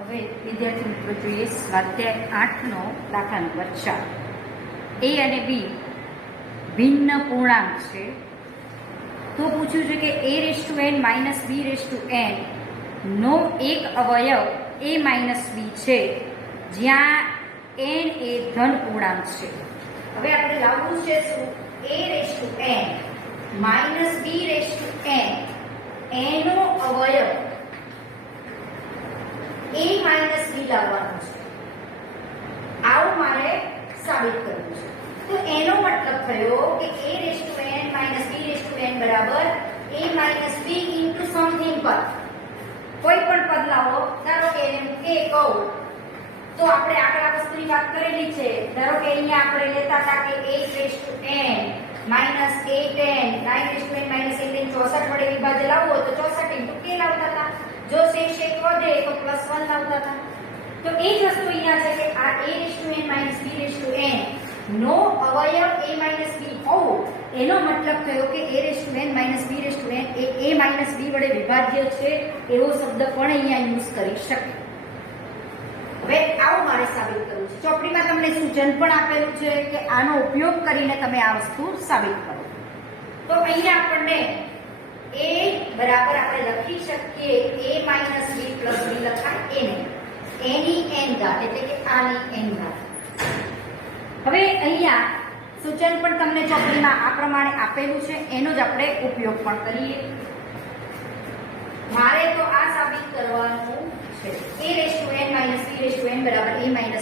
હવે વિદ્યાર્થી મિત્રો જોઈએ સ્વાધ્યાય 8 નો દાખલા નંબર 4. એ અને બી ભિન્ન પૂર્ણાંક છે તો પૂછ્યું છે કે a⁻n - b⁻n નો એક અવયવ a - b છે જ્યાં n એ ધન પૂર્ણાંક છે. હવે આપણે લાવવું છે શું a⁻n - b⁻n એનો અવયવ a - b લાવવાનું છે. આવું મારે સાબિત કરવું છે. તો એનો મતલબ થયો કે a⁻n - b⁻n બરાબર a - b ઇન્ટુ સમથિંગ પદ. કોઈ પણ પદ લાવો, ધારો કે એને હું a કહું તો આપણે આગળ આ વસ્તુની વાત કરેલી છે. ધારો કે અહીંયા આપણે લેતા હતા કે 8n - 8n 9n - 8n 64 વડે વિભાજ્ય લાવવો તો 64 ઇન્ટુ k લાવતા હતા. જો શેષ એક વધે તો +1 લાવતા હતા. તો એ જ વસ્તુ અહીંયા છે કે આ a⁻n - b⁻n નો અવયવ a - b હોવું એનો મતલબ થયો કે a⁻n - b⁻n A a - b વડે વિભાજ્ય છે એવો શબ્દ પણ અહીંયા યુઝ કરી શકે. હવે આવું મારે સાબિત કરવું છે. ચોપડીમાં તમને સૂચન પણ આપેલું છે કે આનો ઉપયોગ કરીને તમે આ વસ્તુ સાબિત કરો. તો અહીંયા આપણને a બરાબર આપણે લખી શકીએ a - b + b લખાય એની n ઘાત એટલે કે આની n ઘાત. હવે અહીંયા સૂચન પણ તમને ચોપડીમાં આ પ્રમાણે આપેલું છે એનો જ આપણે ઉપયોગ પણ કરીએ. મારે તો આ સાબિત કરવાનું છે a⁻n - b⁻n બરાબર a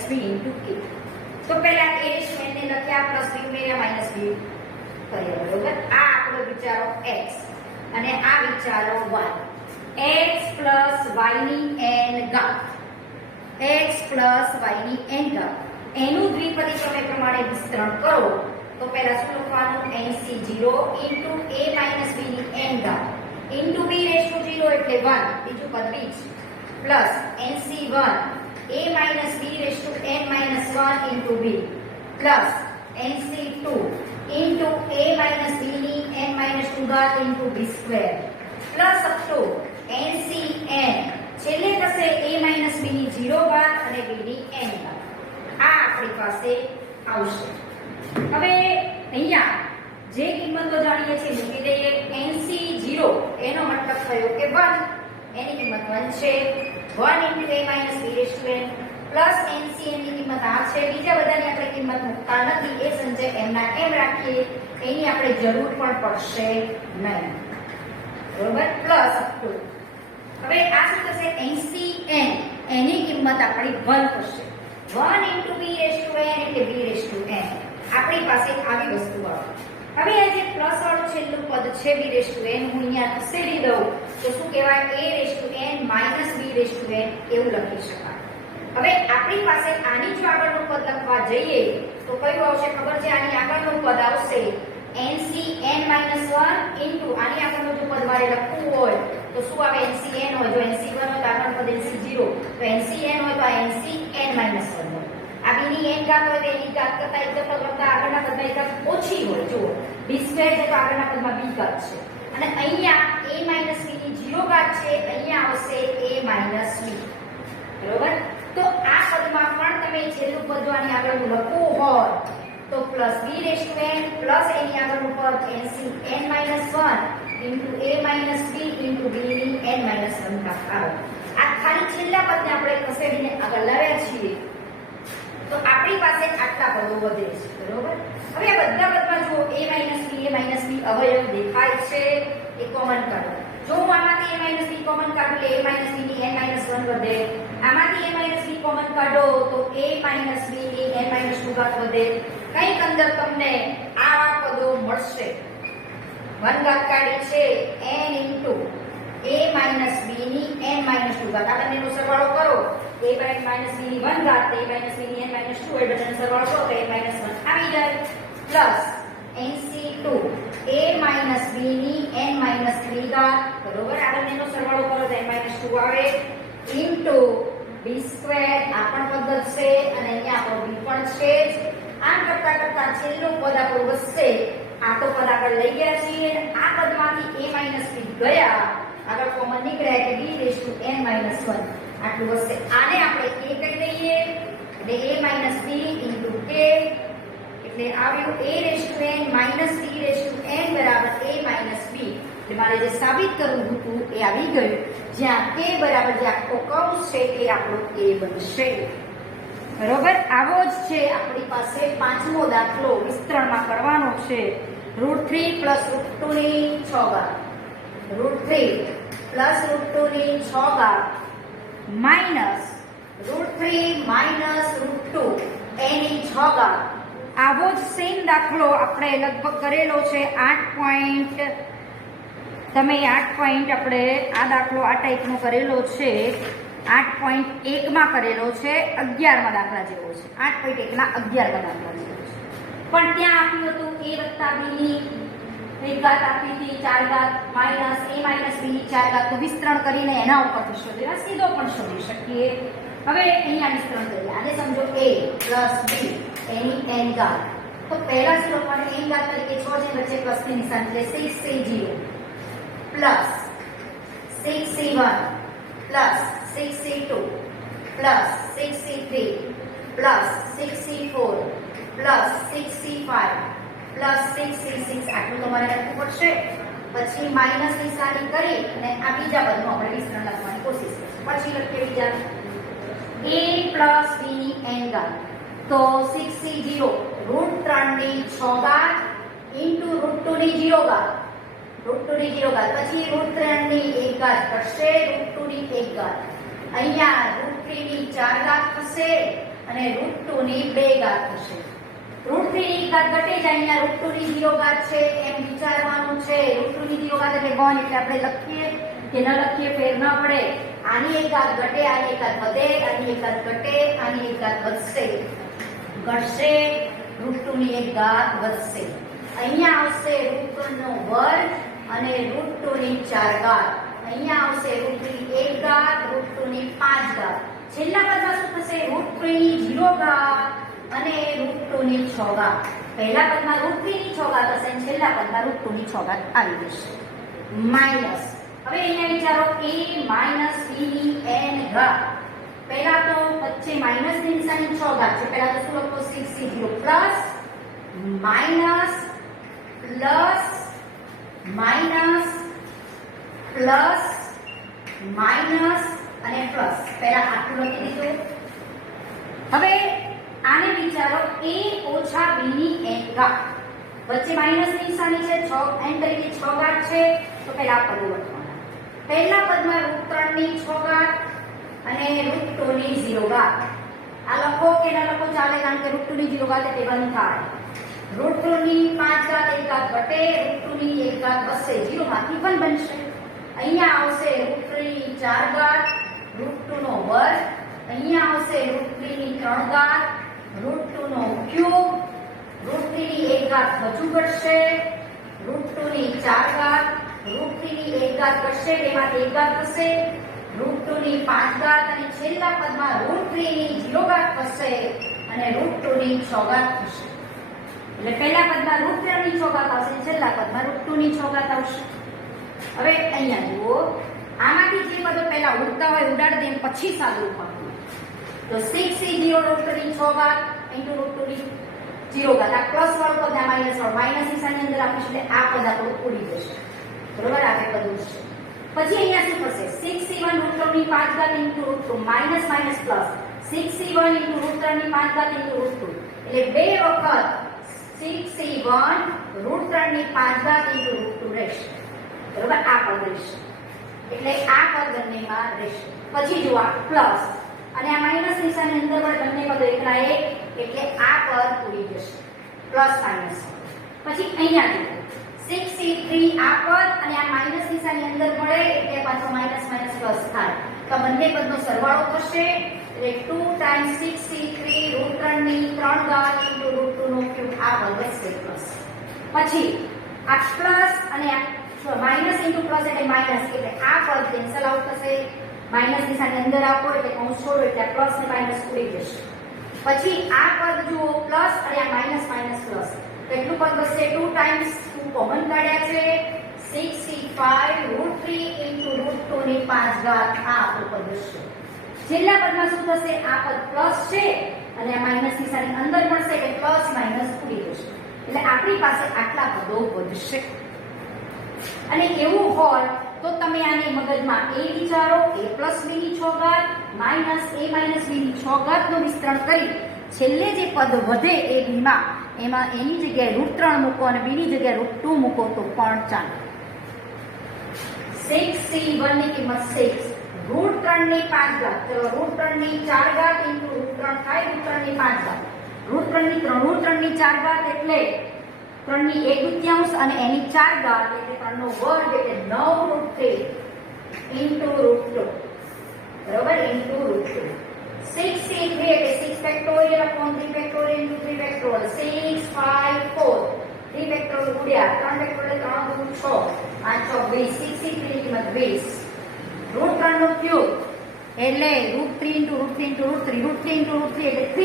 - b ઇન્ટુ k. તો પહેલા a⁻n ને લખ્યા પ્લસ b ઉમેર્યા - b કર્યા બરોબર. આ આપણો વિચારો x અને આ વિચારો y. x પ્લસ y ની n ઘાત x પ્લસ y ની n ઘાત એનું દ્વિપદી પ્રમેય પ્રમાણે વિસ્તરણ કરો તો પહેલા શું લખવાનું nc0 ઇન્ટુ a - b ની n ઘાત ઇન્ટુ b⁻0 એટલે 1 બીજું પદ બીજ plus nc1 a - b⁻n - 1 into b plus nc2 into a - b ની n - 2 ઘાત into b² plus up to ncn છેલ્લે થશે a - b ની 0 ઘાત અને b ની n ઘાત. આ આપણી પાસે આવશે. હવે અહીંયા જે કિંમતો જાણીએ છીએ મૂકી દઈએ. nc0 એનો મતલબ થયો કે 1 એની કિંમત 1 છે. 1 into a - b⁻n plus ncn ની કિંમત આ છે. બીજા બધાની આપણે કિંમત મૂકતા નથી એ સંજય એમના એમ રાખીએ. એની આપણે જરૂર પણ પડશે નહીં બરોબર. પ્લસ અપ ટુ હવે આ શું થશે ncn એની કિંમત આપણી 1 થશે. 1 ઇન્ટુ b⁻n એટલે b⁻n આપણી પાસે આવી વસ્તુ આવે. હવે આ જે પ્લસ વાળું છેલ્લું પદ છે b⁻n હું અહીંયા ખસેડી દઉં તો શું કહેવાય a⁻n - b⁻n એવું લખી શકાય. હવે આપણી પાસે આની જો આગળનું પદ લખવા જઈએ તો કયું આવશે ખબર છે? આની આગળનું પદ આવશે ncn - 1 ઇન્ટુ આની આગળનું જો પદ મારે લખવું હોય તો શું આવે? ncn હોય જો nc1 હોય તો આગળનું પદ nc0 તો ncn હોય તો આ ncn - 1 હોય. આ b ની n ઘાત હોય તો એની ઘાત કરતા એક કરતા આગળના પદમાં એક ઘાત ઓછી હોય. જુઓ b² છે તો આગળના પદમાં b ઘાત છે અને અહીંયા a - b ની 0 ઘાત છે. અહીંયા આવશે a - b બરોબર. તો આ પદમાં પણ તમે છેલ્લું પદ જો આની આગળનું લખવું હોય તો પ્લસ b⁻n પ્લસ એની આગળનું પદ ncn - 1 into a - b into b ની n - 1 ઘાત આવે. આ ખાલી છેલ્લા પદને આપણે ખસેડીને આગળ લાવ્યા છીએ તો આપણી પાસે આટલા પદો વધે છે બરોબર. હવે આ બધા પદમાં જો a - b અવયવ દેખાય છે એ કોમન કાઢો. જો હું આમાંથી a - b કોમન કાઢું એટલે a - b ની n - 1 વધે. આમાંથી a - b કોમન કાઢો તો a - b ની n - 2 ઘાત વધે. કંઈક અંદર તમને આવા પદો મળશે. 1 ઘાત કાઢી છે n ઇન્ટુ a - b ની n - 2 ઘાત. આ બંનેનો સરવાળો કરો a - b ની 1 ઘાત a - b ની n - 2 એ બધાનો સરવાળો કરો તો a - 1 આવી જાય પ્લસ nc2 a - b ની n - 3 ઘાત બરોબર. આ બંનેનો સરવાળો કરો તો n - 2 આવે ઇન્ટુ b² આ પણ પદ વધશે અને અહીંયા આપણો b પણ છે જ. આમ કરતા કરતા છેલ્લું પદ આપણું વધશે. આ તો પદ આગળ લઈ ગયા છીએ. આ પદમાંથી a - b ગયા આગળ કોમન નીકળ્યા એટલે b⁻n - 1 આટલું વધશે. આને આપણે a કહી દઈએ એટલે a minus b into k એટલે આવ્યું a⁻n માઇનસ b⁻n બરાબર a માઇનસ b. એટલે મારે જે સાબિત કરવું હતું એ આવી ગયું. જ્યાં k બરાબર જે આખો કૌંસ છે એ આપણો a બનશે. બરોબર. આવો જ છે આપણી પાસે પાંચમો દાખલો વિસ્તરણમાં કરવાનો છે. √3 + √2 ની 6 ઘાત, √3 + √2 ની 6 ઘાત માઇનસ √3 માઇનસ √2 એની 6 ઘાત. આવો જ સેમ દાખલો આપણે લગભગ કરેલો છે 8 પોઈન્ટ. તમે 8 પોઈન્ટ આપણે આ દાખલો આ ટાઈપનો કરેલો છે 8.1 માં કરેલો છે. 11મા દાખલા જેવો છે. 8.1 ના 11મા દાખલા જેવો છે. પણ ત્યાં આપ્યું હતું a + b ની 1 ઘાત આપી હતી 4 ઘાત માઇનસ a માઇનસ b ની 4 ઘાત. તો વિસ્તરણ કરીને એના ઉપરથી શોધીને સીધો પણ શોધી શકીએ. હવે અહીંયા વિસ્તરણ કરીએ. આને સમજો a + b એની n ઘાત. તો પહેલા શું લખવાનું? n ઘાત તરીકે 6 છે, વચ્ચે પ્લસની નિશાન એટલે 6c0 plus 6c1 plus 6c2 plus 6c3 plus 6c4 plus 6c5 plus 6c6. આટલું તમારે લખવું પડશે. પછી માઇનસ નિશાની કરી અને આ બીજા પદનું આપણે વિસ્તરણ લખવાની કોશિશ કરીશું. પછી લખીએ બીજા a + b ની n ઘાત. તો 6c0 √3 ની 6 ઘાત ઇન્ટુ √2 ની 0 ઘાત, √2 ની 0 ઘાત. પછી √3 ની 1 ઘાત કરશે, √2 ની 1 ઘાત. અહીંયા √3 ની 4 ઘાત થશે અને √2 ની 2 ઘાત થશે. √3 ની 1 ઘાત ઘટે જાય. અહીંયા √2 ની 0 ઘાત છે એમ વિચારવાનું છે. √2 ની 0 ઘાત એટલે 1 એટલે આપણે લખીએ કે ન લખીએ ફેર ન પડે. આની 1 ઘાત ઘટે, આની 1 ઘાત વધે, આની 1 ઘાત ઘટે, આની 1 ઘાત વધશે, ઘટશે, √2 ની 1 ઘાત વધશે. અહીંયા આવશે √2 નો વર્ગ અને √2 ની 4 ઘાત. અહીંયા આવશે √2 ની 1 ઘાત, √2 ની 5 ઘાત. છેલ્લા પદમાં શું થશે? √3 ની 0 ઘાત અને √2 ની 6 ઘાત. પહેલા પદમાં √3 ની 6 ઘાત હશે અને છેલ્લા પદમાં √2 ની 6 ઘાત આવી જશે. માઈનસ. હવે અહીંયા વિચારો a માઈનસ b ની n ઘાત. પહેલા તો વચ્ચે માઈનસ ની નિશાની 6 ઘાત છે. પહેલા તો શું લખો? 6c0 plus minus plus minus plus minus અને પ્લસ. પહેલા આટલું લખી દીધું. હવે આને વિચારો a ઓછા b ની n ઘાત. વચ્ચે માઈનસ ની નિશાની છે, 6 n તરીકે 6 ઘાત છે. તો પહેલા આ પદો લખવાના. પહેલા પદમાં √3 ની 6 ઘાત અને √2 ની 0 ઘાત. આ લખો કે ન લખો ચાલે, કારણ કે √2 ની 0 ઘાત એટલે 1 થાય. √2 ની 5 ઘાત 1 ઘાત ઘટે, √2 ની 1 ઘાત વધશે, 0 માંથી 1 બનશે. અહીંયા આવશે √3 ની 4 ઘાત, √2 નો વર્ગ. અહીંયા આવશે √3 ની 3 ઘાત, √2 નો ક્યુબ. √3 ની 1 ઘાત હજુ ઘટશે, √2 ની 4 ઘાત, √3 ની 1 ઘાત ઘટશે, તેમાંથી 1 ઘાત થશે, √2 ની 5 ઘાત અને છેલ્લા પદમાં √3 ની 0 ઘાત થશે અને √2 ની 6 ઘાત થશે. એટલે પહેલા પદમાં √3 ની 6 ઘાત આવશે, છેલ્લા પદમાં √2 ની 6 ઘાત આવશે. હવે અહીંયા જુઓ, આમાંથી જે પદો પહેલા ઉડતા હોય ઉડાડી દે પછી સાદુરૂપ આપવું. તો 6c0 √2 ની 6 ઘાત ઇન્ટુ √2 ની 0 ઘાત. આ પ્લસ વાળું પદ આ માઈનસ વાળું, માઈનસ નિશાની અંદર આપીશું એટલે આ પદ આપણું ઉડી જશે. બરોબર? આ બે પદ ઉડશે. પછી અહીંયા શું થશે? 6c1 √3 ની 5 ઘાત into √2 minus minus plus 6c1 into √3 ની 5 ઘાત ઇન્ટુ √2 એટલે બે વખત 6c1 √3 ની 5 ઘાત ઇન્ટુ √2 રહેશે. બરોબર? આ પદ રહેશે. એટલે આ પદ બંનેમાં રહેશે. પછી જો આ પ્લસ અને આ માઈનસ નિશાની અંદર પણ બંને પદો એકલા એક એટલે આ પદ ઉડી જશે. Plus minus. પછી અહીંયા જુઓ 6c3 આ પદ અને આ માઈનસ નિશાની અંદર મળે એટલે પાછો માઈનસ માઈનસ પ્લસ થાય. તો બંને પદનો સરવાળો થશે એટલે 2 ટાઈમ્સ 6c3 √3 ની 3 ઘાત ઇન્ટુ √2 નો ક્યુબ. આ પદ બનશે પ્લસ. પછી આ પ્લસ અને આ માઈનસ ઇન્ટુ પ્લસ એટલે માઈનસ એટલે આ પદ કેન્સલ આઉટ થશે. માઈનસ નિશાની અંદર આપો એટલે કૌંસ છોડો એટલે પ્લસ ને માઈનસ ઉડી જશે. પછી આ પદ જુઓ પ્લસ અને આ માઈનસ માઈનસ પ્લસ કેટલું પદ બનશે? 2 ટાઈમ્સ 2 કોમન કાઢ્યા છે 6c5 √3 ઇન્ટુ √2 ની 5 ઘાત. આ આપણું પદ બનશે. છેલ્લા પદમાં શું થશે? આ પદ પ્લસ છે અને આ માઇનસ નિશાની અંદર મળશે એટલે પ્લસ માઇનસ ઉડી જશે. એટલે આપણી પાસે આટલા પદો વધશે. અને એવું હોય તો તમે આને મગજમાં a વિચારો, a પ્લસ b ની 6 ઘાત માઇનસ a માઇનસ b ની 6 ઘાતનું વિસ્તરણ કરી છેલ્લે જે પદ વધે a b માં એમાં એની જગ્યાએ √3 મૂકો અને b ની જગ્યાએ √2 મૂકો તો પણ ચાલે. 6c1 ની કિંમત 6 √3 ની 5 ઘાત. ચલો √3 ની 4 ઘાત ઇન્ટુ √3 થાય √3 ની 5 ઘાત. √3 ની 4 ઘાત એટલે 3 ની 1/2 અને એની 4 ઘાત એટલે 3 નો વર્ગ એટલે 9 √3 ઇન્ટુ √2 બરોબર ઇન્ટુ √2. 6c3 એટલે 6 factorial upon 3 factorial into 3 factorial 6 5 4 3 factorial ગુણ્યા 3 ફેક્ટોરિયલ 3 ગુણ 6 5 6 20 6c3 ની કિંમત 20. √3 નો ક્યુબ એટલે √3 into √3 into √3 √3 into √3 એટલે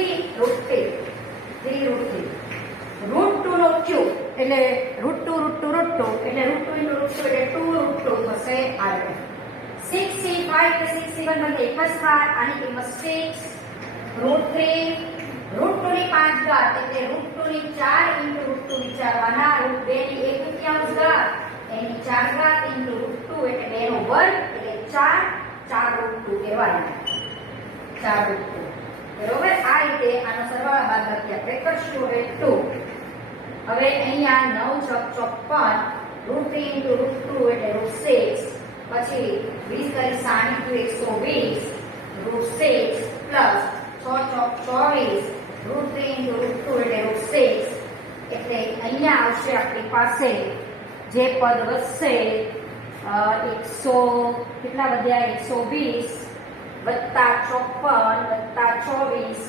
3 √3 √2 નો ક્યુબ એટલે √2 √2 એટલે √2 into √2 એટલે 2 √2 થશે આગળ. 6c5 કે 6c1 બંને એક જ થાય. આની કિંમત 6 √3 ની 5 ઘાત એટલે √2 ની 4 into √2 વિચારવાના √2 ની 1/2 ઘાત એની 4 ઘાત into √2 એટલે 2 નો વર્ગ એટલે 4 √2 કહેવાય. 4 √2 બરોબર. આ રીતે આનો સરવાળા બાદબાકી આપણે કરશું. હવે 2 હવે અહીંયા 9 × 54 √3 into √2 એટલે √6 પછી 20 × 60 120 √6 પ્લસ 6 × 24 √3 into √2 એટલે √6 એટલે અહીંયા આવશે આપણી પાસે જે પદ વધશે 100 કેટલા વધ્યા 120 વત્તા 54 વત્તા 24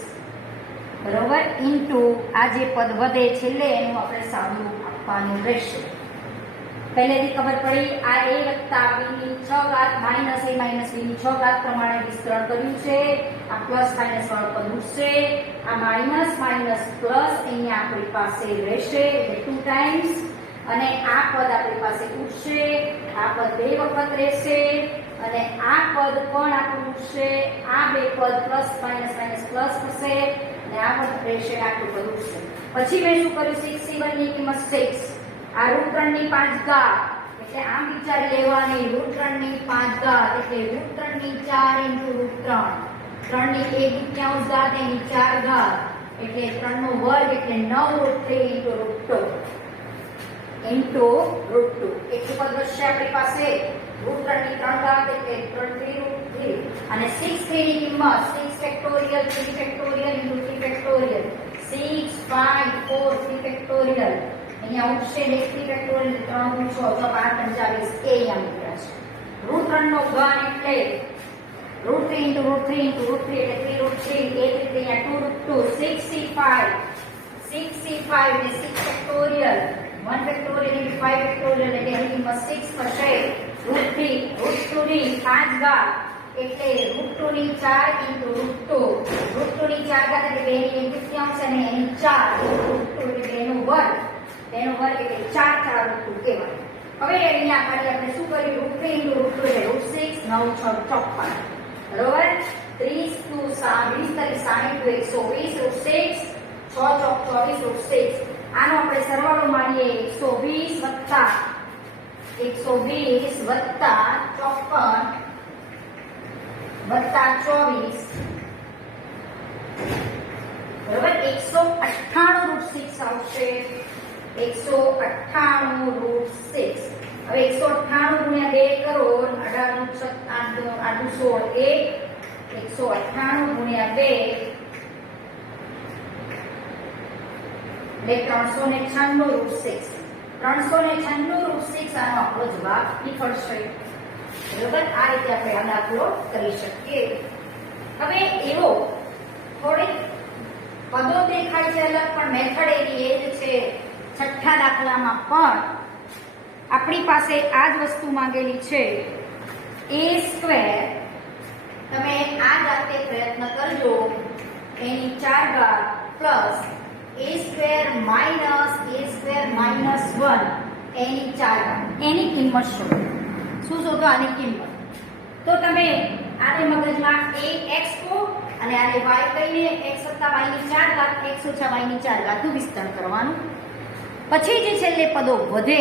બરોબર ઇન્ટુ આ જે પદ વધે છેલ્લે એનું આપણે સાદું આપવાનું રહેશે. પહેલેથી ખબર પડી આ a વત્તા b ની 6 ઘાત માઇનસ a માઇનસ b ની 6 ઘાત પ્રમાણે વિસ્તરણ કર્યું છે. આ પ્લસ માઇનસ વાળો પદ ઉડશે. આ માઇનસ માઇનસ પ્લસ અહીંયા આપણી પાસે રહેશે એટલે 2 ટાઈમ્સ અને આ પદ આપણી પાસે ઉડશે. આ પદ 2 વખત રહેશે અને આ પદ પણ આપણું ઉડશે. આ બે પદ પ્લસ માઇનસ માઇનસ પ્લસ થશે અને આ પદ રહેશે. આટલું પદ ઉડશે. પછી મેં શું કર્યું 6c1 ની કિંમત 6 આ √3 ની 5 ઘાત એટલે આમ વિચારી લેવાની √3 ની 5 ઘાત એટલે √3 ની 4 into √3 3 ની 1/2 ઘાત એની 4 ઘાત એટલે 3 નો વર્ગ એટલે 9 √3 into √2 એટલું પદ વધશે આપણી પાસે. √3 ની 3 ઘાત એટલે 3 અને 6 ની કિંમત 6 factorial 3 factorial into 3 factorial 6 5 4 3 factorial અહીંયા ઉડશે 3 ફેક્ટોરિયલ 3 ગુણ 6 6 5 45 એ અહીંયા મૂક્યા છે. √3 નો ઘન એટલે √3 into √3 into √3 એટલે 3 √3 એક રીતે અહીંયા 2 √2 6c5 એટલે 6 ફેક્ટોરિયલ 1 ફેક્ટોરિયલ into 5 ફેક્ટોરિયલ એટલે એની કિંમત 6 થશે. √2 ની 5 ઘાત એટલે √2 ની 4 into √2 √2 ની 4 ઘાત એટલે 2 ની 1/2 અને એની 4 √2 એટલે 2 નો વર્ગ એટલે 4 √2 કહેવાય. હવે અહીંયા આપણે શું કર્યું √3 into √2 એટલે √6 9 6 54 બરોબર 30 × 20 × 60 120 √6 6 24 √6 આનો આપણે સરવાળો મારીએ 120 વત્તા 54 વત્તા 24 બરોબર 198 √6 આવશે. 198 √6 હવે 198 ગુણ્યા 2 કરો 18 8 16 198 ગુણ્યા 2 એટલે 396 √6 આનો આપણો જવાબ નીકળશે. બરોબર આ રીતે આપણે આ દાખલો કરી શકીએ. હવે એવો થોડીક પદો દેખાય છે અલગ પણ મેથડ એની એ જ છે. છઠ્ઠા દાખલામાં પણ આપણી પાસે આ જ વસ્તુ માંગેલી છે a². તમે આ જાતે પ્રયત્ન કરજો એની 4 ઘાત પ્લસ a² - 1 એની 4 ઘાત એની કિંમત શું શોધો આની કિંમત. તો તમે આને મગજમાં a x કો અને આને y કહીને x + y ની 4 ઘાત x - y ની 4 ઘાતનું વિસ્તરણ કરવાનું. પછી જે છેલ્લે પદો વધે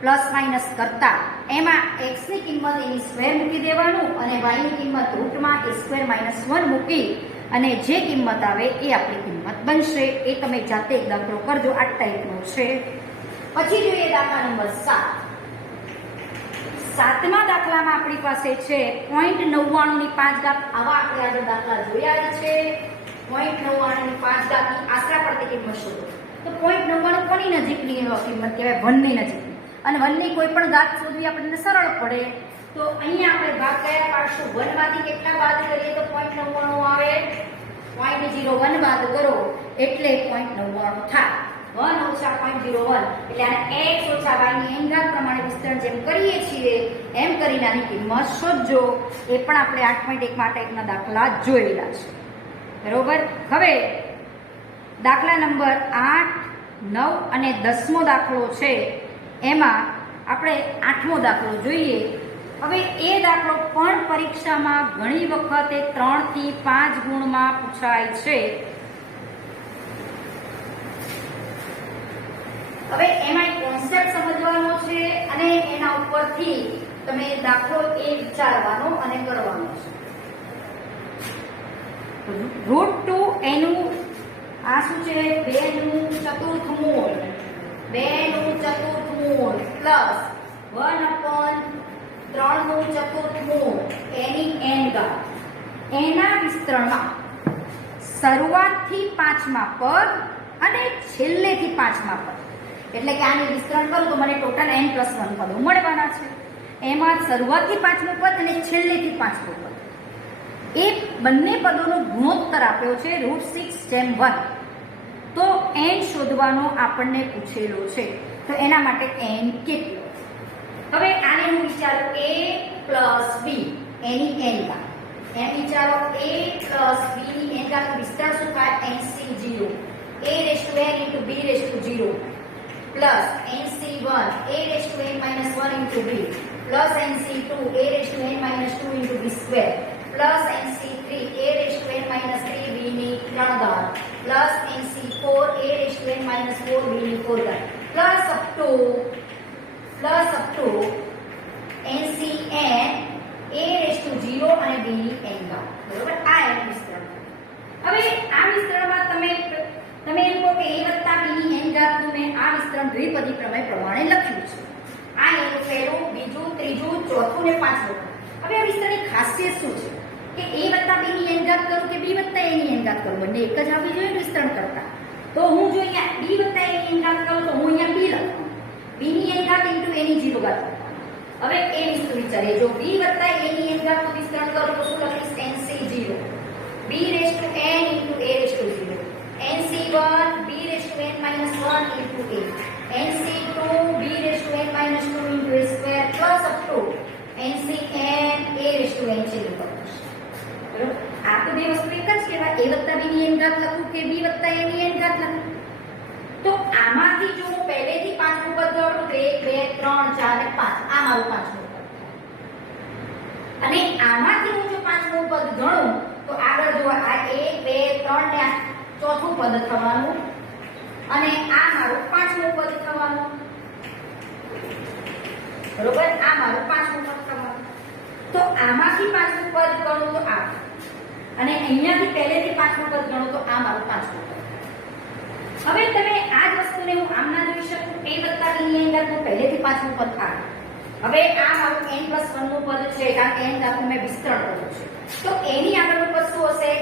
પ્લસ માઇનસ કરતા એમાં x ની કિંમત એની સ્ક્વેર મૂકી દેવાનું અને y ની કિંમત રૂટમાં a² - 1 મૂકી અને જે કિંમત આવે એ આપણી કિંમત બનશે. એ તમે જાતે એક દાખલો કરજો. આ ટાઈપનો છે. પછી જોઈએ દાખલા નંબર 7. 7મા દાખલામાં આપણી પાસે છે 0.99 ની 5 ઘાત. આવા આપણે આગળ દાખલા જોયા છે. 0.99 ની 5 ઘાતની આશરા પડતી કિંમત શોધો. તો 0.99 કોની નજીકની કિંમત કહેવાય? 1 ની નજીકની. અને 1 ની કોઈ પણ ઘાત શોધવી આપણને સરળ પડે. તો અહીંયા આપણે ભાગ કયા પાડશું? 1 માંથી કેટલા બાદ કરીએ તો 0.99 આવે? 0.01 બાદ કરો એટલે 0.99 થાય. 1 - 0.01 એટલે આને x - y ની n ઘાત પ્રમાણે વિસ્તરણ જેમ કરીએ છીએ એમ કરીને આની કિંમત શોધજો. એ પણ આપણે 8.1 માં ટાઈપના દાખલા જોયેલા છે. બરોબર. હવે દાખલા નંબર 8, 9 અને 10મો દાખલો છે. એમાં આપણે 8મો દાખલો જોઈએ. હવે એ દાખલો પણ પરીક્ષામાં ઘણી વખતે 3 થી 5 ગુણમાં પૂછાય છે. હવે એમાં એક કોન્સેપ્ટ સમજવાનો છે અને એના ઉપરથી તમે દાખલો એ વિચારવાનો અને કરવાનો છે. √2 એનું આ શું છે? 2 નું ચતુર્થ મૂળ, 2 નું ચતુર્થ મૂળ પ્લસ 1/3 નું ચતુર્થ મૂળ એની n ઘાત. એના વિસ્તરણમાં શરૂઆતથી 5મા પદ અને છેલ્લેથી 5મા પદ, એટલે કે આને વિસ્તરણ કરું તો મને ટોટલ n + 1 પદો મળવાના છે. એમાં શરૂઆતથી 5મું પદ અને છેલ્લેથી 5મું પદ, એ બંને પદોનો ગુણોત્તર આપ્યો છે √6/1. તો n શોધવાનો આપણને પૂછેલો છે. તો એના માટે n કેટલો? હવે આને હું વિચારું a + b એની n ઘાત. એમ વિચારો a + b ની n ઘાતનું વિસ્તરણ શું થાય? nc0 a⁻n × b⁻0 plus nc1 a⁻n - 1 × b plus nc2 a⁻n - 2 × b² plus nc3 a⁻n - 3b ની 3 ઘાત plus nc4 a⁻n - 4b ની 4 ઘાત plus up to ncn a⁻0 અને b ની n ઘાત. બરોબર. આ એનું વિસ્તરણ. હવે આ વિસ્તરણમાં તમે એમ કહો કે a + b ની n ઘાતનું મેં આ વિસ્તરણ દ્વિપદી પ્રમેય પ્રમાણે લખ્યું છે. આ એનું પહેલું, બીજું, ત્રીજું, ચોથું ને 5મું. હવે આ વિસ્તરણની ખાસિયત શું છે? કે a + b ની n ઘાત કરું કે b + a ની n ઘાત કરું, બંને એક જ આવી જોઈએ વિસ્તરણ કરતા. તો હું જો અહીંયા b + a ની n ઘાત કરું તો હું અહીંયા b લખું, b ની n ઘાત × a ની 0 ઘાત. હવે એ વસ્તુ વિચારીએ, જો b + a ની n ઘાતનું વિસ્તરણ કરું તો શું લખીશ? nc0 b⁻n × a⁻0 nc1 b⁻n - 1 × a nc2 b⁻n - 2 × a² plus up to ncn a⁻n છેલ્લું પદ. બરોબર. આ તો બે વસ્તુ એક જ કહેવાય. a + b ની n ઘાત લખું કે b + a ની n ઘાત લખું. તો આમાંથી જો હું પહેલેથી 5મું પદ ગણું તો 1 2 3 4 અને 5 આ મારું 5મું પદ. અને આમાંથી હું જો 5મું પદ ગણું તો આગળ જો આ 1 2 3 ને આ ચોથું પદ થવાનું અને આ મારું 5મું પદ થવાનું. બરોબર. આ મારું 5મું પદ થવાનું. તો આમાંથી 5મું પદ ગણું તો આ, અને અહીંયાથી પહેલેથી 5મું પદ ગણું તો આ મારું 5મું પદ. હવે તમે આ જ વસ્તુને હું આમ ના જોઈ શકું. a + b ની n ઘાતનું પહેલેથી 5મું પદ આ. હવે આ મારું n + 1 નું પદ છે, કારણ કે n ઘાતનું મેં વિસ્તરણ કર્યું છે. તો એની આગળનું પદ શું હશે?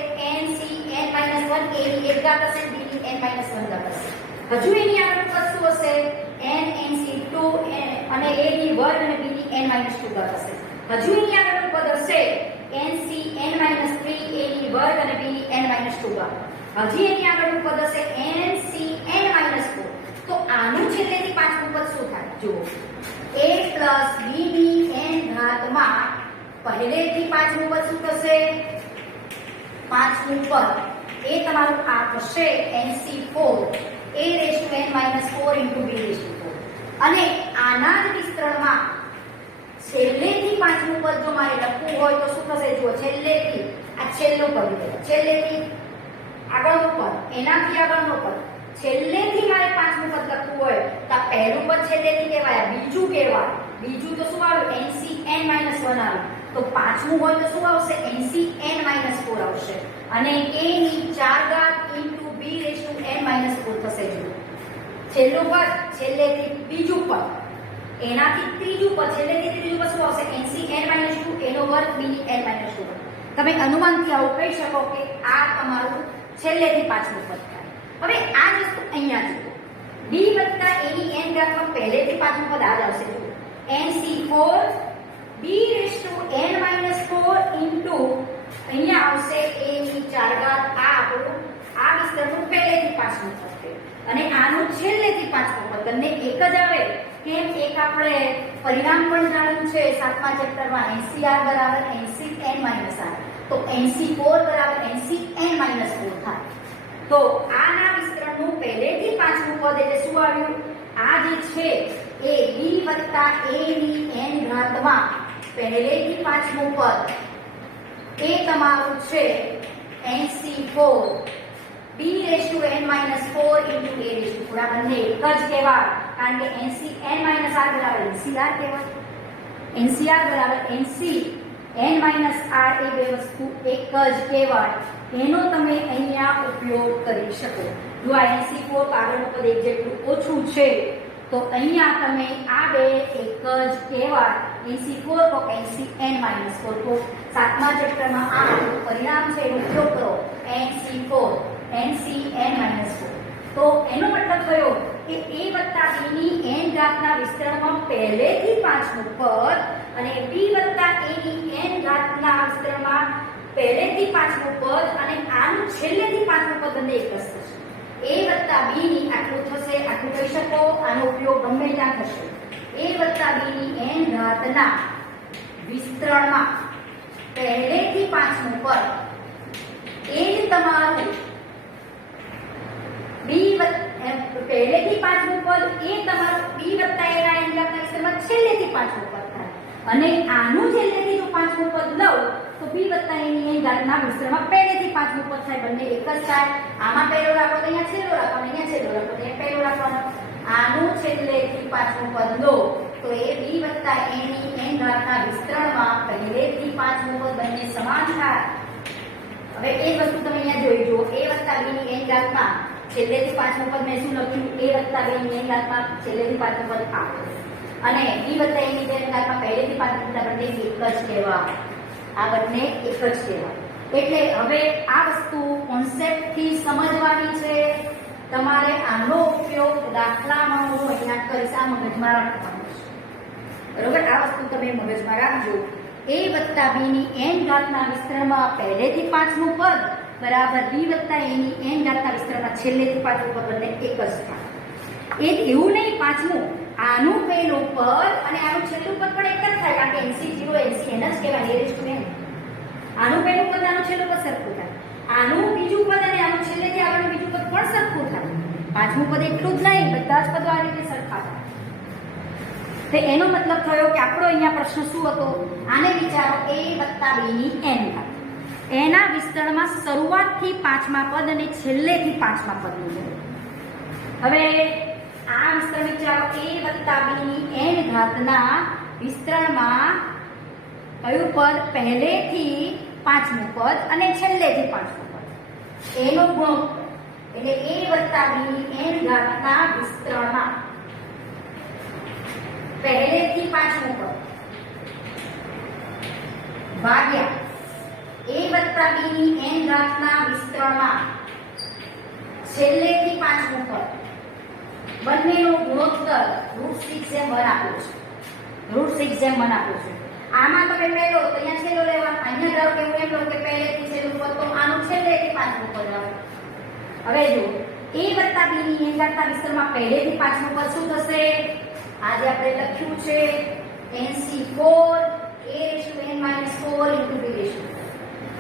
ncn - 1 a ની 1 ઘાત હશે, b ની n - 1 ઘાત હશે. હજુ એની આગળનું પદ શું હશે? nnc2 અને a ની વર્ગ અને b ની n - 2 ઘાત હશે. હજુ એની આગળનું પદ હશે ncn - 3 a ની વર્ગ અને b ની n - 2 ઘાત. હજી એની આગળનું પદ હશે ncn - 4. તો આનું છેલ્લેથી 5મું પદ શું થાય? જુઓ, a + b ની n ઘાતમાં પહેલેથી 5મું પદ શું થશે? 5મું પદ એ તમારું આ થશે nc4 a⁻n - 4 × b⁻4. અને આના જ વિસ્તરણમાં છેલ્લેથી પાંચમું પદ જો મારે લખવું હોય તો શું થશે? જુઓ, છેલ્લેથી આ છેલ્લું પદ કહેવાય. છેલ્લેથી આગળનું પદ, એનાથી આગળનું પદ, છેલ્લેથી મારે પાંચમું પદ લખવું હોય તો આ પહેલું પદ છેલ્લેથી કહેવાય, બીજું કહેવાય. બીજું તો શું આવ્યું? NCN-1 આવ્યું. તો પાંચમું હોય તો શું આવશે? NCN-4 આવશે. અને a ની 4 ઘાત into b⁻n-4 થશે. જુઓ, છેલ્લું પદ છેલ્લેથી બીજું પદ, એનાથી ત્રીજું પદ, છેલ્લેથી ત્રીજું પદ શું આવશે? NCN-2 એનો વર્ગ b⁻n-2. તમે અનુમાનથી આવું કહી શકો કે આ તમારું છેલ્લેથી પાંચમું પદ થાય. હવે આ જ વસ્તુ અહીંયા જુઓ, b વત્તા a ની n ઘાતમાં પહેલેથી પાંચમું પદ આ જ આવશે. જુઓ, NC4 b⁻n-4 into અહીંયા આવશે a ની 4 ઘાત. આ આપણું આ વિસ્તરણનું પહેલેથી પાંચમું પદ છે અને આનું છેલ્લેથી પાંચમું પદ. બંને એક જ આવે કેમ? એક આપણે પરિણામ પણ જાણ્યું છે 7મા ચેપ્ટરમાં, NCR બરાબર NCN-8. તો NC4 બરાબર NCN-4 થાય. તો આના વિસ્તરણનું પહેલેથી પાંચમું પદ એટલે શું આવ્યું? આ જે છે એ b વત્તા a ની n ઘાતમાં પહેલેથી પાંચમું પદ એ તમારું છે NC4 b⁻n-4 into a⁻4. આ બંને એક જ કહેવાય કારણ કે NCN-R બરાબર NCR કહેવાય. NCR બરાબર NCN-R એ બે વસ્તુ એક જ કહેવાય. એનો તમે અહીંયા ઉપયોગ કરી શકો. જો આ NC4 આગળનું પદ એક જેટલું ઓછું છે તો અહીંયા તમે આ બે એક જ કહેવાય. NC4 તો NCN-4. તો 7મા ચેપ્ટરમાં આ પરિણામ છે એનો ઉપયોગ કરો. NC4 NCN-4. તો એનો મતલબ થયો કે a વત્તા b ની n ઘાતના વિસ્તરણમાં પહેલેથી પાંચમું પદ અને b વત્તા a ની n ઘાતના વિસ્તરણમાં પહેલેથી પાંચમું પદ અને આનું છેલ્લેથી પાંચમું પદ બંને એક જ થશે. a વત્તા b ની આટલું થશે, આટલું કહી શકો. આનો ઉપયોગ ગમે ત્યાં થશે. a વત્તા b ની n ઘાતના વિસ્તરણમાં પહેલેથી પાંચમું પદ એ જ તમારું પહેલેથી પાંચમું પદ એ તમારું b વત્તા a ના n ઘાતના વિસ્તરણમાં છેલ્લેથી પાંચમું પદ થાય. અને આનું છેલ્લેથી જો પાંચમું પદ લઉં તો b વત્તા a ની n ઘાતના વિસ્તરણમાં પહેલેથી પાંચમું પદ થાય. બંને એક જ થાય. આમાં પહેલો રાખો તો અહીંયા છેલ્લો રાખવાનો, અહીંયા છેલ્લો રાખો તો અહીંયા પહેલો રાખવાનો. આનું છેલ્લેથી પાંચમું પદ લો તો એ b વત્તા a ની n ઘાતના વિસ્તરણમાં પહેલેથી પાંચમું પદ બંને સમાન થાય. હવે એ વસ્તુ તમે અહીંયા જોઈ જુઓ, a વત્તા b ની n ઘાતમાં છેલ્લેથી પાંચમું પદ મેં શું લખ્યું? a વત્તા b ની n ઘાતમાં છેલ્લેથી પાંચમું પદ આવે અને b વત્તા a ની n ઘાતમાં પહેલેથી પાંચમું પદ બંને એક જ કહેવાય. આ બંને એક જ કહેવાય. એટલે હવે આ વસ્તુ કોન્સેપ્ટથી સમજવાની છે. તમારે આનો ઉપયોગ દાખલામાં હું અહીંયા કરીશ. આ મગજમાં રાખવાનું છે, બરોબર? આ વસ્તુ તમે મગજમાં રાખજો. a વત્તા b ની n ઘાતના વિસ્તરણમાં પહેલેથી પાંચમું પદ બરાબર b વત્તા a ની n ઘાતના વિસ્તરણમાં છેલ્લેથી પાંચમું પદ બંને એક જ થાય. એવું નહીં પાંચમું, આનું પહેલું પદ અને આનું છેલ્લું પદ પણ એક જ થાય કારણ કે NC0 NCN જ કહેવાય. a⁻n. આનું પહેલું પદ આનું છેલ્લું પદ સરખું થાય. આનું બીજું પદ અને આનું છેલ્લેથી આગળનું બીજું પદ પણ સરખું થાય. પાંચમું પદ એટલું જ નહીં, બધા જ પદો આ રીતે સરખા થાય. તો એનો મતલબ થયો કે આપણો અહીંયા પ્રશ્ન શું હતો? આને વિચારો, a વત્તા b ની n ઘાત એના વિસ્તરણમાં શરૂઆતથી પાંચમા પદ અને છેલ્લેથી પાંચમા પદનું છે. હવે આ વિસ્તરણ વિચારો, a વત્તા b ની n ઘાતના વિસ્તરણમાં કયું પદ? પહેલેથી પાંચમું પદ અને છેલ્લેથી પાંચમું પદ એનો ગુણોત્તર. એટલે a વત્તા b ની n ઘાતના વિસ્તરણમાં પહેલેથી પાંચમું પદ ભાગ્યા a વત્તા b ની n ઘાતના વિસ્તરણમાં છેલ્લેથી પાંચમું પદ બંનેનો ગુણોત્તર √6/1 આપ્યો છે. √6/1 આપ્યો છે. આમાં તમે પહેલો તો અહીંયા છેલ્લો લેવાનો. અહીંયા ધારો કે હું એમ લઉં કે પહેલેથી છેલ્લું પદ તો આનું છેલ્લેથી પાંચમું પદ આવે. હવે જો a વત્તા b ની n ઘાતના વિસ્તરણમાં પહેલેથી પાંચમું પદ શું થશે? આજે આપણે લખ્યું છે NC4 a⁻n-4 into b⁻n.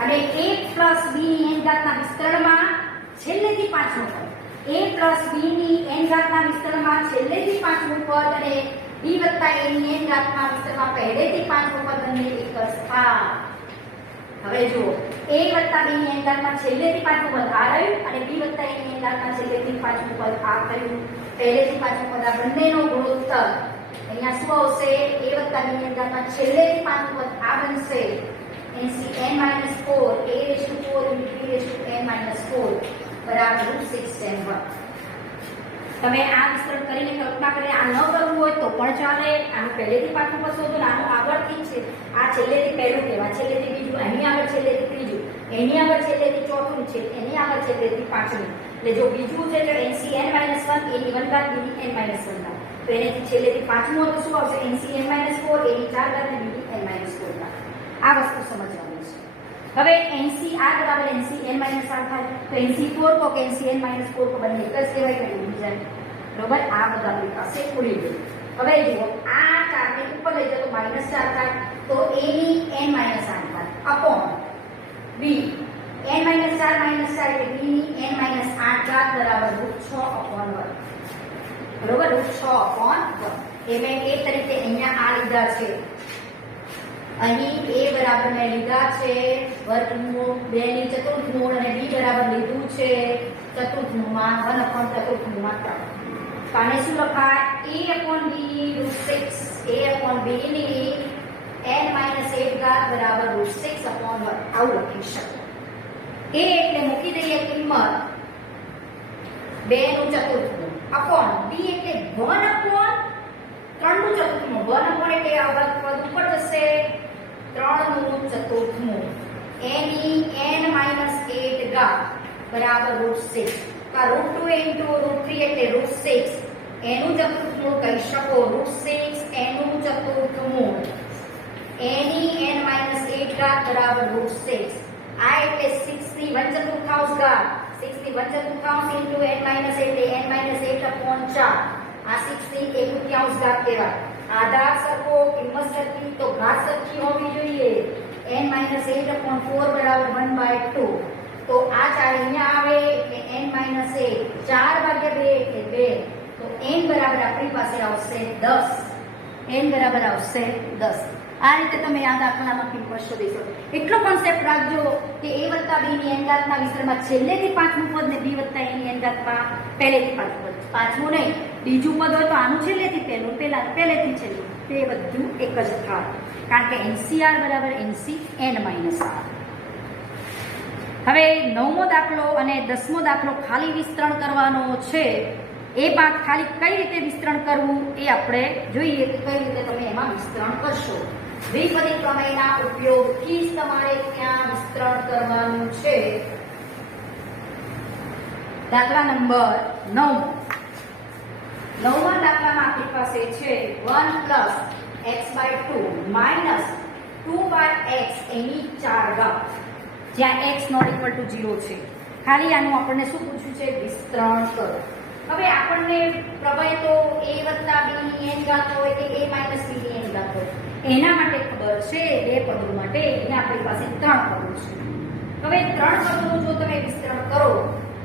અને a plus b ની n ઘાતના વિસ્તરણમાં છેલ્લેથી પાંચમું પદ, a plus b ની n ઘાતના વિસ્તરણમાં છેલ્લેથી પાંચમું પદ અને b વત્તા a ની n ઘાતમાં વિસ્તરણમાં પહેલેથી 5મું પદ બંને એક જ થાય. હવે જુઓ a વત્તા b ની n ઘાતમાં છેલ્લેથી 5મું પદ આ રહ્યું અને b વત્તા a ની n ઘાતમાં છેલ્લેથી 5મું પદ આ થયું. પહેલેથી 5મું પદ આ બંનેનો ગુણોત્તર અહીંયા શું આવશે? a વત્તા b ની n ઘાતમાં છેલ્લેથી 5મું પદ આ બનશે n - 4 a⁴ b⁴ બરાબર √6tan1. તમે આ વિસ્તરણ કરીને કલ્પના કરીને આ ન કરવું હોય તો પણ ચાલે. આનું પહેલેથી 5મું પદ શોધો, આનું આગળથી છે, આ છેલ્લેથી પહેલું કહેવાય, છેલ્લેથી બીજું, એની આગળ છેલ્લેથી ત્રીજું, એની આગળ છેલ્લેથી ચોથું છે, એની આગળ છેલ્લેથી 5મું. એટલે જો બીજું છે તો NCn - 1 a ની 1 ઘાત b ની n - 1 ઘાત, તો એનેથી છેલ્લેથી 5મું હોય તો શું આવશે? NCn - 4 a ની 4 ઘાત અને b ની n - 4 ઘાત. આ વસ્તુ સમજવાની છે. હવે NCr બરાબર NCn - 8 થાય તો NC4 को NCn - 4 को બંને એક જ કહેવાય કે બીજા. બરોબર, આ બધા આપણી પાસે ઉડી ગયું. હવે જુઓ આ 4 ને ઉપર લઈ જાઓ તો -4 થાય, તો a ની n - 8 થાય અપોન b n - 4 - 4 એટલે b ની n - 8 ઘાત બરાબર √6/1. બરોબર, √6/1. એ તરીકે અહીંયા આ લીધા છે. અહીં a બરાબર મેં લીધા છે વર્ગમૂળ 2 ની ચતુર્થમૂળ અને b બરાબર લીધું છે ચતુર્થમૂળમાં 1/4 તો આને શું લખાય? a/b √6 a/b ની n - 8 ઘાત બરાબર √6/1 આવું લખી શકો. a એટલે મૂકી દઈએ કિંમત 2 નું ચતુર્થમૂળ અપોન b એટલે 1/3 નું ચતુર્થમૂળ 1 એટલે આ પદ ઉપર જશે 3 નું ચતુર્થમૂળ a ની n - 8 ઘાત બરાબર √6. તો √2 √3 એટલે √6 એનું ચતુર્થમૂળ કહી શકો. √6 એનું ચતુર્થમૂળ a ની n - 8 ઘાત બરાબર √6. આ એટલે 6 ની 1/4 ઘાત 6 ની 1/4 into n - 8 એટલે n - 8/4. આ 6 ની 1/4 ઘાત કહેવાય. આધાર સરખો, કિંમત સરખી તો ઘાત સરખી હોવી જોઈએ. n - 8/4 બરાબર 1/2. તો આ 4 અહીંયા આવે એટલે n - 8 4/2 એટલે 2. તો n બરાબર આપણી પાસે આવશે 10. n બરાબર આવશે 10. આ રીતે તમે આ દાખલામાં કિંમત શોધી શકો. એટલો કોન્સેપ્ટ રાખજો કે a વત્તા b ની n ઘાતના વિસ્તરણમાં છેલ્લેથી 5મું પદ ને b વત્તા a ની n ઘાતમાં પહેલેથી 5મું પદ. 5મું નહીં, બીજું પદ હોય તો આનું છેલ્લેથી પહેલું, પહેલેથી છેલ્લું, તે બધું એક જ થાય. કારણ કે NCr બરાબર NCn - r. હવે 9મો દાખલો અને 10મો દાખલો ખાલી વિસ્તરણ કરવાનો છે. એ બાદ ખાલી કઈ રીતે વિસ્તરણ કરવું એ આપણે જોઈએ કે કઈ રીતે તમે એમાં વિસ્તરણ કરશો. દ્વિપદી પ્રમેયના ઉપયોગથી જ તમારે ત્યાં વિસ્તરણ કરવાનું છે. દાખલા નંબર 9. 9મા દાખલામાં આપણી પાસે છે 1 + x/2 - 2/x એની 4 ઘાત, જ્યાં x ≠ 0 છે. ખાલી આનું આપણને શું પૂછ્યું છે? વિસ્તરણ કરો. હવે આપણને પ્રમેય તો a વત્તા b ની n ઘાત હોય કે a માઇનસ b ની n ઘાત હોય એના માટે ખબર છે. બે પદો માટે અહીંયા આપણી પાસે 3 પદો છે. હવે 3 પદોનું જો તમે વિસ્તરણ કરો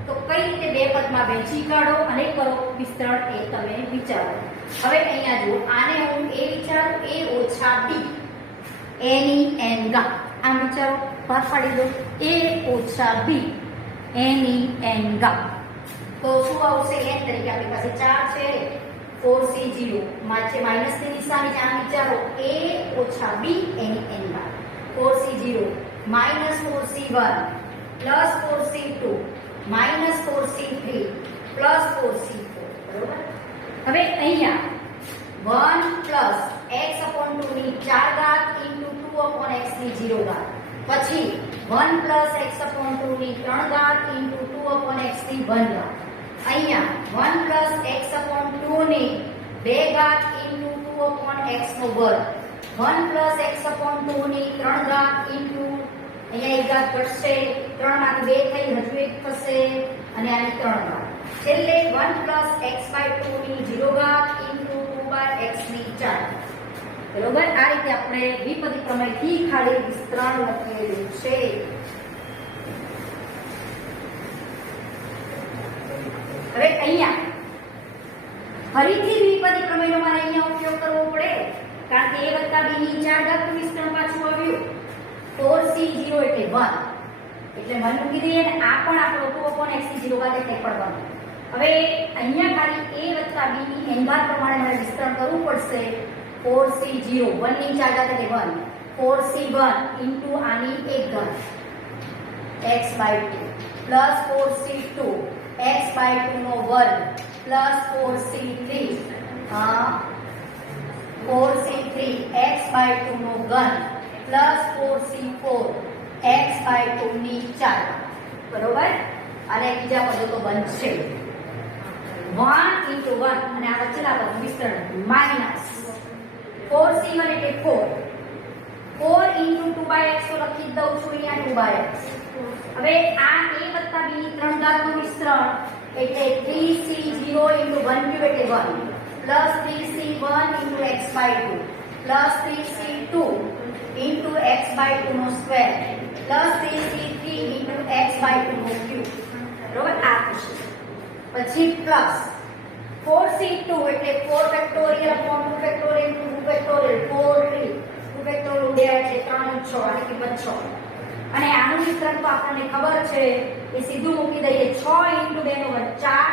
તો કઈ રીતે બે પદમાં વહેંચી કાઢો અને કરો વિસ્તરણ એ તમે વિચારો. હવે અહીંયા જુઓ, આને હું a વિચારું a ઓછા b a ની n ઘાત, આમ વિચારો, પાસ પાડી દો a ઓછા b a ની n ઘાત. તો શું આવશે? n તરીકે આપણી પાસે 4 છે, 4c0 માથે માઈનસની નિશાની, આમ વિચારો a ઓછા b a ની n ઘાત. 4c0 -4c1 +4c2 -4c3 +4c4. બરોબર. હવે અહીંયા 1 + x/2 ની 4 ઘાત * 2/x ની 0 ઘાત, પછી 1 + x/2 ની 3 ઘાત * 2/x ની 1 ઘાત. અહીંયા 1 + x/2 ની 2 ઘાત * 2/x નો વર્ગ, 1 + x/2 ની 3 ઘાત * અહીંયા 1 ઘાત ઘટશે, 3 માંથી 2 થઈ હજુ 1 થશે અને આની 3 ઘાત. છેલ્લે 1 + x/2 ની 0 ઘાત * 2/x ની 4. બરોબર. આ રીતે આપણે દ્વિપદી પ્રમેયથી ખાલી વિસ્તરણ લખેલું છે. હવે અહીંયા ફરીથી દ્વિપદી પ્રમેયનો મારે અહીંયા ઉપયોગ કરવો પડે, કારણ કે a વત્તા b ની 4 ઘાતનું વિસ્તરણ પાછું આવ્યું. 4c0 એટલે 1, એટલે 1 મૂકી દઈએ અને આ પણ આપણો 2/x0 ઘાત એટલે પણ 1. હવે અહીંયા ખાલી a વત્તા b ની n ઘાત પ્રમાણે મારે વિસ્તરણ કરવું પડશે. 4c0 1 ની 4 ઘાત એટલે 1, 4c1 ઇન્ટુ આની 1 ઘાત x/2 પ્લસ 4c2 x/2 નો વર્ગ પ્લસ 4c3 x/2 નો ઘન પ્લસ 4c4 x/2 ની 4, બરોબર. અને બીજા પદો તો બનશે 1 into 1 અને આ વચ્ચેના પદનું વિસ્તરણ માઈનસ 4c1 એટલે 4, 4 into 2/x તો લખી જ દઉં છું અહીંયા 2/x. હવે આ a વત્તા b ની 3 ઘાતનું વિસ્તરણ એટલે 3c0 into 1 એટલે 1 plus 3c1 into x/2 plus 3c2 into x/2 નો square plus 3c3 into x/2 નો ક્યુબ, બરોબર. આ થશે પછી પ્લસ 4c2 એટલે 4 factorial upon 2 factorial into 2 factorial 4 2 factorial ઉડ્યા એટલે 3 6 અને કિંમત 6. અને આનું વિસ્તરણ તો આપણને ખબર છે, એ સીધું મૂકી દઈએ 6 into 2 નો વર્ગ 4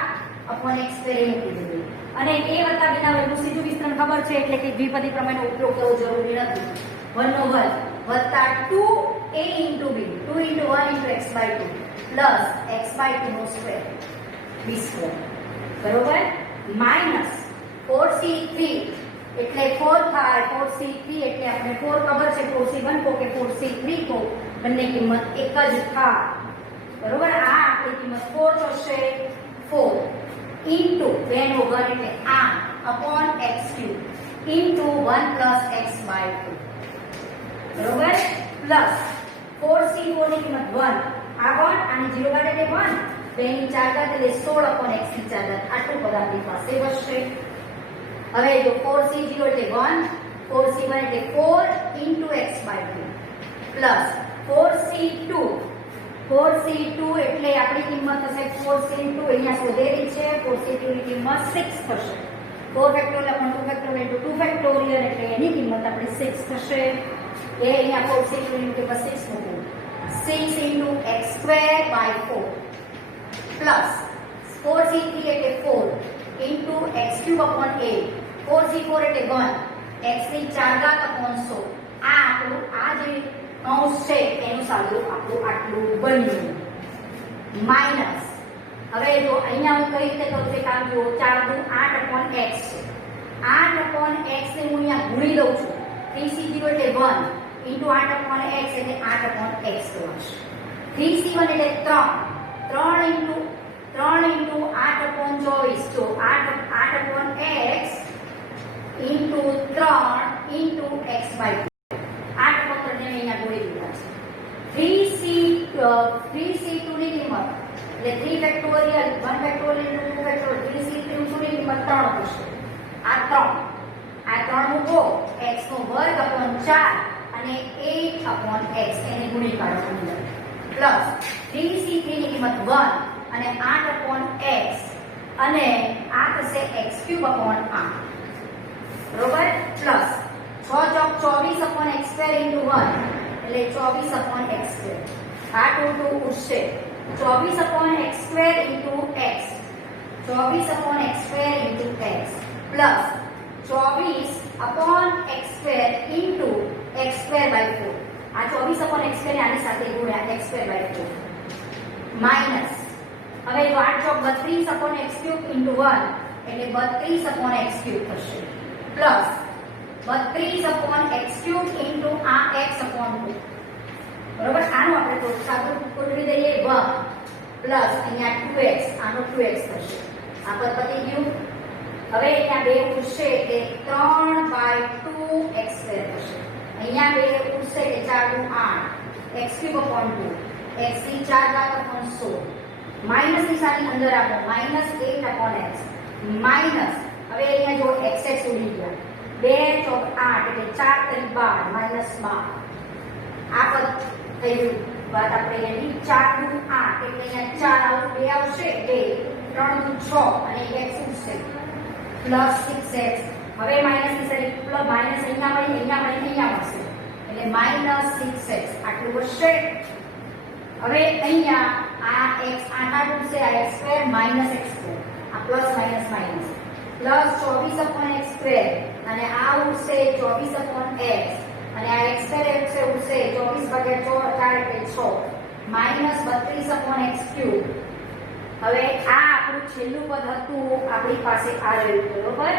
upon x સ્ક્વેર મૂકી દઈએ. અને a વત્તા b ના વર્ગનું સીધું વિસ્તરણ ખબર છે, એટલે કે દ્વિપદી પ્રમેયનો ઉપયોગ કરવો જરૂરી નથી. 1 નો વર્ગ વત્તા 2a into b 2 into 1 into x/2 plus x/2 નો સ્ક્વેર b સ્ક્વેર, બરોબર. માઈનસ 4c3 એટલે 4 થાય, 4c3 એટલે આપણે 4 ખબર છે, 4c1 કહો કે 4c3 કહો, બંને કિંમત એક જ થાય, બરોબર. આ આપણી કિંમત 4 થશે. 4 ઇન્ટુ 2 નો વર્ગ એટલે 8 upon x³ into 1 plus x/2, બરોબર. પ્લસ 4c4 ની કિંમત 1, આ 1 અને 0 ઘાત એટલે 1, 2 ની 4 ઘાત એટલે 16 upon x ની 4 ઘાત. આટલું પદ આપણી પાસે બચશે. હવે જો 4c0 એટલે 1, 4c1 એટલે 4 into x/2 પ્લસ 4c2 એટલે આપણી કિંમત થશે 4c2 અહીંયા શોધેલી છે. 4c2 ની કિંમત 6 થશે. 4 factorial upon 2 factorial into 2 factorial એટલે એની કિંમત આપણી 6 થશે. એ અહીંયા 4c2 ની કિંમત 6 મૂકું. 6 into x²/4 પ્લસ 4c3 એટલે 4 into x³ upon 8, 4c4 એટલે 1 x ની 4 ઘાત upon 100. આ આપણું આ જે કૌંસ છે એનું સાદું આપણું આટલું બન્યું. માઈનસ હવે જો અહીંયા હું કઈ રીતે કરું છું કામ જુઓ. 4 દુ 8 upon x છે. 8 upon x ને હું અહીંયા ગુણી દઉં છું. 3c0 એટલે 1 into 8 upon x એટલે 8 upon x થશે. 3c1 એટલે 3 into 8 upon 24 જો 8 upon x into 3 into x/2. 8 upon 3 ને અહીંયા જોડી દીધા છે. 3c2 ની કિંમત એટલે 3 factorial 1 factorial into 2 factorial 3c2 ની કિંમત 3 થશે. આ 3 મૂકો x નો વર્ગ upon 4 અને 8 upon x એને ગુણી કાઢો અંદર પ્લસ 3c3 ની કિંમત 1 અને 8 upon x અને આ થશે x³ upon 8, બરોબર. પ્લસ 6 ચોક 24 upon x² into 1 એટલે 24 upon x². આ 2 ઉડશે. 24 upon x² into x 24 upon x² into x plus 24 upon x² into x²/4. આ 24 upon x² ને આની સાથે ગુણ્યા x²/4 માઈનસ હવે 8 ચોક 32 upon x³ into 1 એટલે 32 upon x³ થશે પ્લસ 32 upon x³ into આ x upon 2, બરોબર. આનું આપણે તો સાદું ગોઠવી દઈએ 1 પ્લસ અહીંયા 2x આનો 2x થશે. આ પદ પતી ગયું. હવે અહીંયા 2 ઉડશે એટલે 3/2 x² થશે. અહીંયા 2 ઉડશે એટલે 4 દુ 8 x³ upon 2 x ની 4 ઘાત upon 100 માઈનસ નિશાની અંદર આપો -8 upon x માઈનસ હવે અહીંયા જો x ઉડી ગયા 2 ચોક 8 એટલે 4 તરી 12 -12 આ પદ થઈ ગયું. વાત આપણે એની 4 દુ 8 એટલે અહીંયા 4 આવું 2 આવશે 2 3 દુ 6 અને x ઉડશે પ્લસ 6x. હવે માઇનસ ની સાઈડ પ્લસ માઇનસ અહીંયા મળશે એટલે માઇનસ 6x આટલું વધશે. હવે અહીંયા આ x આના ઉડશે આ x square minus x square આ plus minus minus plus 24/x square અને આ ઉડશે 24/x અને આ x સ્ક્વેર ઉડશે 24/4 એટલે 6 માઇનસ 32/x ક્યુબ. હવે આ આપણું છેલ્લું પદ હતું આપણી પાસે આ રહ્યું બરોબર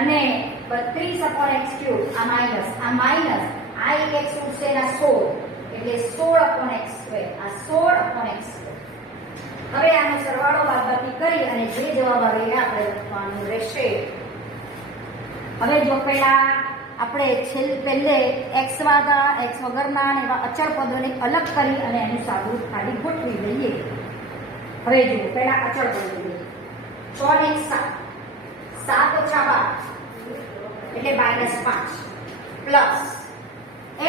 અને 32/x ક્યુબ આ માઇનસ આ એક x ઉડશે ના 16 એટલે 16/x સ્ક્વેર આ 16/x સ્ક્વેર. હવે આનો સરવાળો બાદબાકી કરી અને જે જવાબ આવે એ આપણે લખવાનું રહેશે. હવે જો પહેલા આપણે પહેલે x વગરના અને એવા અચળ પદોને અલગ કરી અને એનું સાદું ખાલી ગોઠવી દઈએ. હવે જો પહેલા અચળ પદો લઈએ 6 ને 7 ઓછા 12 એટલે -5 પ્લસ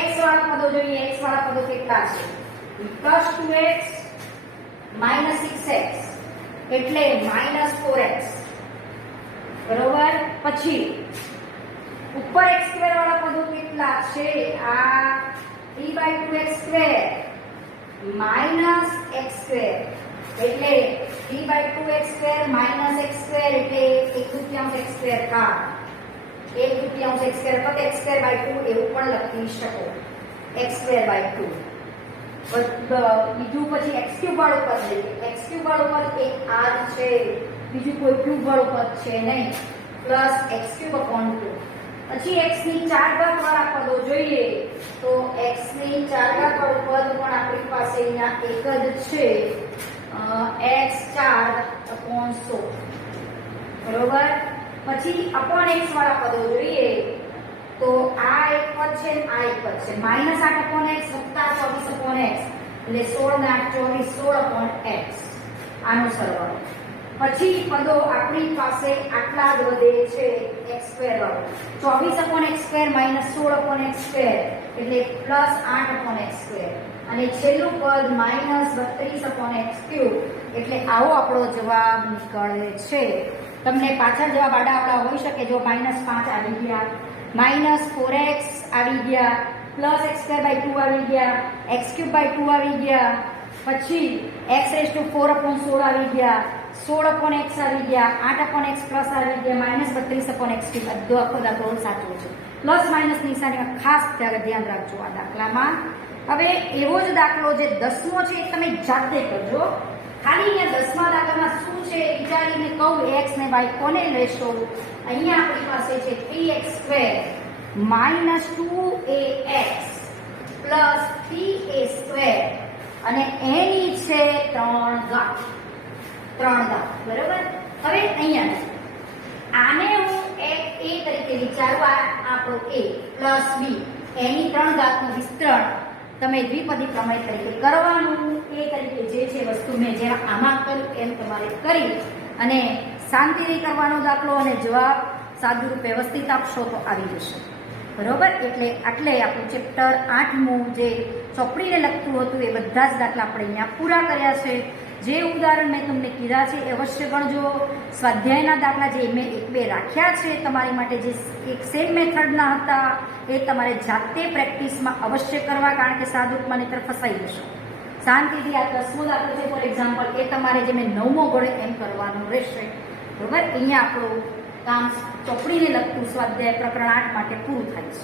x વાળા પદો જોઈએ. x વાળા પદો કેટલા છે? +2x -6x એટલે -4x બરોબર. પછી ઉપર x સ્ક્વેર વાળા પદો કેટલા છે? આ 3/2x સ્ક્વેર -x સ્ક્વેર એટલે 3/2x સ્ક્વેર -x સ્ક્વેર એટલે 1/2x સ્ક્વેર કા 1/2x સ્ક્વેર પદ x સ્ક્વેર બાય 2 એવું પણ લખી શકો x સ્ક્વેર બાય 2. બીજું પછી x ક્યુબ વાળું પદ લઈએ. x ક્યુબ વાળું પદ એક r છે બીજું કોઈ ક્યુબ વાળું પદ છે નહીં પ્લસ x ક્યુબ upon 2. પછી x ની 4 ઘાત વાળા પદો જોઈએ તો x ની 4 ઘાત વાળું પદ પણ આપણી પાસે અહીંયા એક જ છે x4/16 બરોબર. પછી upon x વાળા પદો જોઈએ તો આ એક પદ છે આ એક પદ છે -8/x વત્તા 24/x એટલે 16 ને 8 24 16/x આનો સરવાળો. પછી પદો આપણી પાસે આટલા જ વધે છે x સ્ક્વેર વાળો 24/x સ્ક્વેર -16/x સ્ક્વેર એટલે +8/x સ્ક્વેર અને છેલ્લું પદ -32/x ક્યુબ એટલે આવો આપણો જવાબ નીકળે છે. તમને પાછળ જવાબ આડા હોઈ શકે જો -5 આવી ગયા -4x આવી ગયા +x²/2 આવી ગયા x³/2 આવી ગયા પછી x⁴/16 આવી ગયા 16/x આવી ગયા 8/x પ્લસ આવી ગયા -32/x બધો આખો દાખલો સાચો છે. પ્લસ માઇનસ નિશાનીમાં ખાસ ધ્યાન રાખજો આ દાખલામાં. હવે એવો જ દાખલો જે 10મો છે એ તમે જાતે કરજો. ખાલી અહીંયા 10મા દાખલામાં શું છે વિચારીને કહું x ને y કોને લેશો. અહીંયા આપણી પાસે છે 3x² -2ax +3a² અને એની છે 3 ઘાત બરોબર. હવે અહીંયા આને હું a તરીકે વિચારવા આપણો a પ્લસ b એની 3 ઘાતનું વિસ્તરણ તમે દ્વિપદી પ્રમેય તરીકે કરવાનું. એ તરીકે જે છે વસ્તુ મેં જેમ આમાં કર્યું એમ તમારે કરી અને શાંતિથી કરવાનો દાખલો અને જવાબ સાદુરૂપ વ્યવસ્થિત આપશો તો આવી જશે બરોબર. એટલે આપણું ચેપ્ટર 8મું જે ચોપડીને લગતું હતું એ બધા જ દાખલા આપણે અહીંયા પૂરા કર્યા છે. જે ઉદાહરણ મેં તમને કીધા છે એ અવશ્ય ગણજો. સ્વાધ્યાયના દાખલા જે મેં 1-2 રાખ્યા છે તમારી માટે જે એક સેમ મેથડના હતા એ તમારે જાતે પ્રેક્ટિસમાં અવશ્ય કરવા કારણ કે સાદુરૂપમાં નહીંતર ફસાઈ જશો. શાંતિથી આ 10મો દાખલો છે ફોર એક્ઝામ્પલ એ તમારે જે મેં 9મો ગણ્યો એમ કરવાનું રહેશે બરોબર. અહીંયા આપણું કામ ચોપડીને લગતું સ્વાધ્યાય પ્રકરણ 8 માટે પૂરું થાય છે.